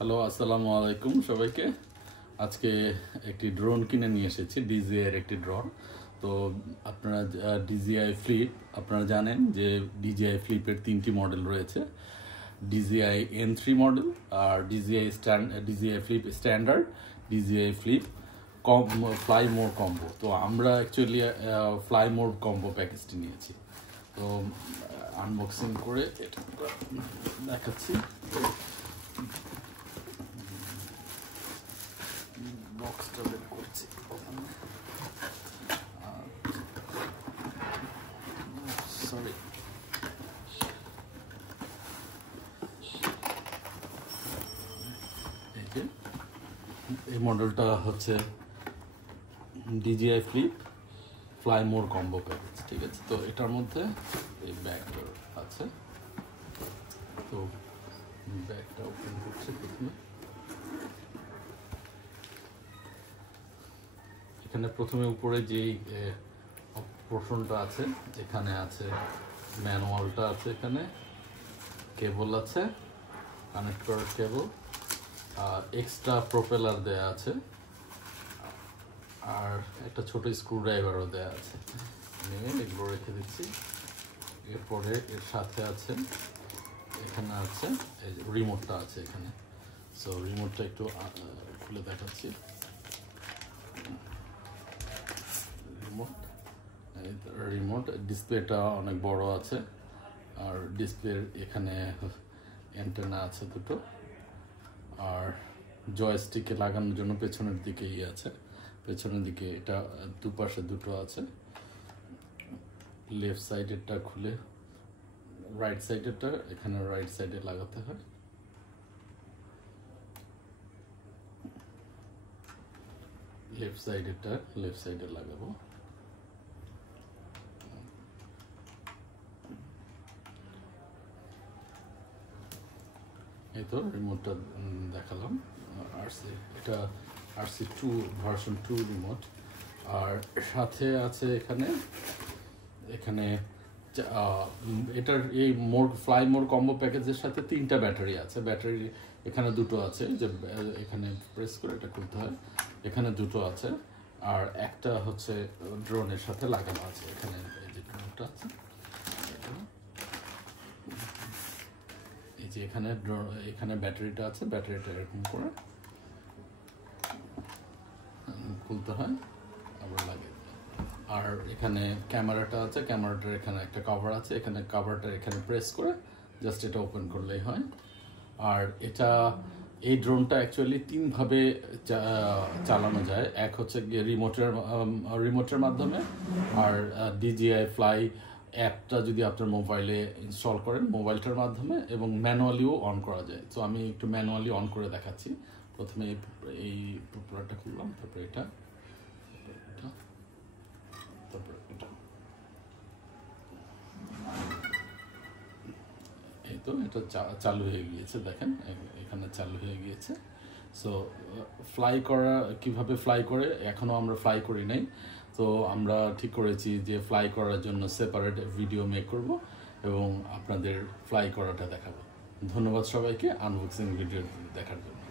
Hello, আসসালামু আলাইকুম সবাইকে। আজকে একটি ড্রোন কিনে নিয়ে এসেছি, DJI এর একটি ড্রোন। তো আপনারা DJI ফ্লিপ, আপনারা জানেন যে DJI ফ্লিপের 3টি মডেল রয়েছে, DJI N3 মডেল আর DJI flip standard, DJI flip fly more combo. তো আমরা অ্যাকচুয়ালি ফ্লাই মোর কম্বো প্যাকেজটি নিয়েছি। তো আনবক্সিং করে এটা দেখাচ্ছি। বক্সটা বের করছি সরি এই মডেলটা হচ্ছে DJI flip fly more combo package, ঠিক আছে। তো এটার মধ্যে এই ব্যাগটা আছে। তো ব্যাগটা ওপেন করছে প্রথমে। এখানে প্রথমে উপরে যেই পোর্শনটা আছে, এখানে আছে ম্যানুয়ালটা আছে, এখানে কেবল আছে, কানেক্ট করার কেবল, আর এক্সট্রা প্রোপেলার দেয়া আছে, আর একটা ছোট স্ক্রু ড্রাইভারও দেয়া আছে। নিয়ে এগুলো রেখে দিচ্ছি। এরপরে এর সাথে আছে, এখানে আছে এই রিমোটটা আছে এখানে। সো রিমোটটা একটু খুলে দেখাচ্ছি। রিমোট ডিসপ্লেটা অনেক বড় আছে, আর ডিসপ্লের এখানে অ্যান্টেনা আছে দুটো, আর জয়স্টিকে লাগানোর জন্য পেছনের দিকেই আছে, পেছনের দিকে এটা দুপাশে দুটো আছে। লেফট সাইডেরটা খুলে রাইট সাইডেরটা এখানে রাইট সাইডে লাগাতে হয়। লেফট সাইডেরটা লেফট সাইডে লাগাবো। এই তো রিমোটটা দেখালাম। এটা RC2 ভার্সন 2 রিমোট। আর সাথে আছে এখানে এটার এই ফ্লাই মোর কম্বো প্যাকেজের সাথে 3টা ব্যাটারি আছে। ব্যাটারি এখানে দুটো আছে, যে এখানে প্রেস করে এটা খুলতে হয়, এখানে দুটো আছে, আর একটা হচ্ছে ড্রোনের সাথে লাগানো আছে। এখানে এই যে ড্রোনটা আছে, এই যে এখানে ব্যাটারিটা আছে, ব্যাটারিটা এরকম করে খুলতে হয়, আবার লাগে। আর এখানে ক্যামেরাটা আছে, ক্যামেরাটার এখানে একটা কভার আছে, এখানে কভারটা এখানে প্রেস করে জাস্ট এটা ওপেন করলেই হয়। আর এই ড্রোনটা অ্যাকচুয়ালি 3ভাবে চালানো যায়। এক হচ্ছে রিমোটের মাধ্যমে, আর DJI ফ্লাই অ্যাপটা যদি আপনার মোবাইলে ইনস্টল করেন মোবাইলটার মাধ্যমে, এবং ম্যানুয়ালিও অন করা যায়। তো আমি একটু ম্যানুয়ালি অন করে দেখাচ্ছি। প্রথমে এই প্রোপেলারটা খুললাম, তারপরে এটা, তারপরে এটা। এই তো এটা চালু হয়ে গিয়েছে, দেখেন এখানে চালু হয়ে গিয়েছে। সো ফ্লাই করা, কিভাবে ফ্লাই করে এখনও আমরা ফ্লাই করি নাই। তো আমরা ঠিক করেছি যে ফ্লাই করার জন্য সেপারেট ভিডিও মেক করব এবং আপনাদের ফ্লাই করাটা দেখাবো। ধন্যবাদ সবাইকে আনবক্সিং ভিডিও দেখার জন্য।